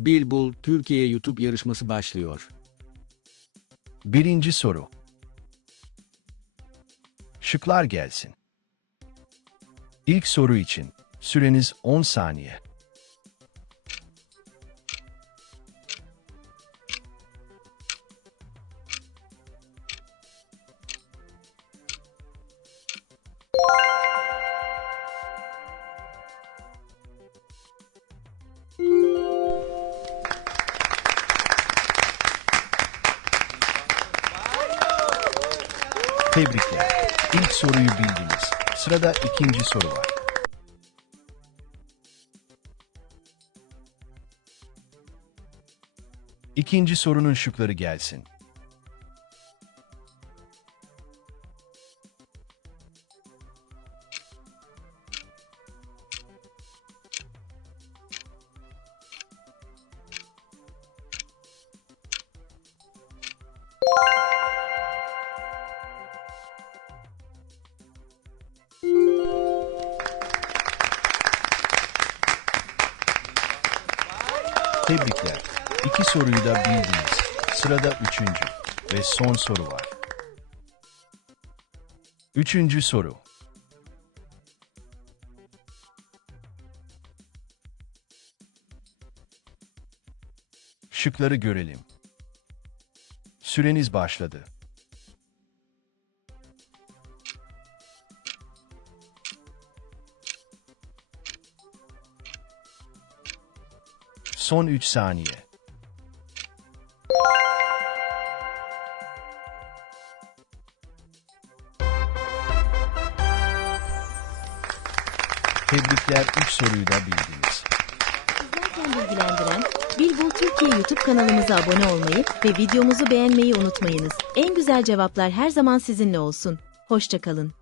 Billboard Türkiye YouTube yarışması başlıyor. Birinci soru. Şıklar gelsin. İlk soru için süreniz 10 saniye. Thank you. Tebrikler. İlk soruyu bildiniz. Sırada ikinci soru var. İkinci sorunun şıkları gelsin. Tebrikler. İki soruyu da bildiniz. Sırada üçüncü ve son soru var. Üçüncü soru. Şıkları görelim. Süreniz başladı. Son 3 saniye. Tebrikler 3 soruyu da bildiniz. Sizlerken bilgilendiren Bilbul Türkiye YouTube kanalımıza abone olmayı ve videomuzu beğenmeyi unutmayınız. En güzel cevaplar her zaman sizinle olsun. Hoşçakalın.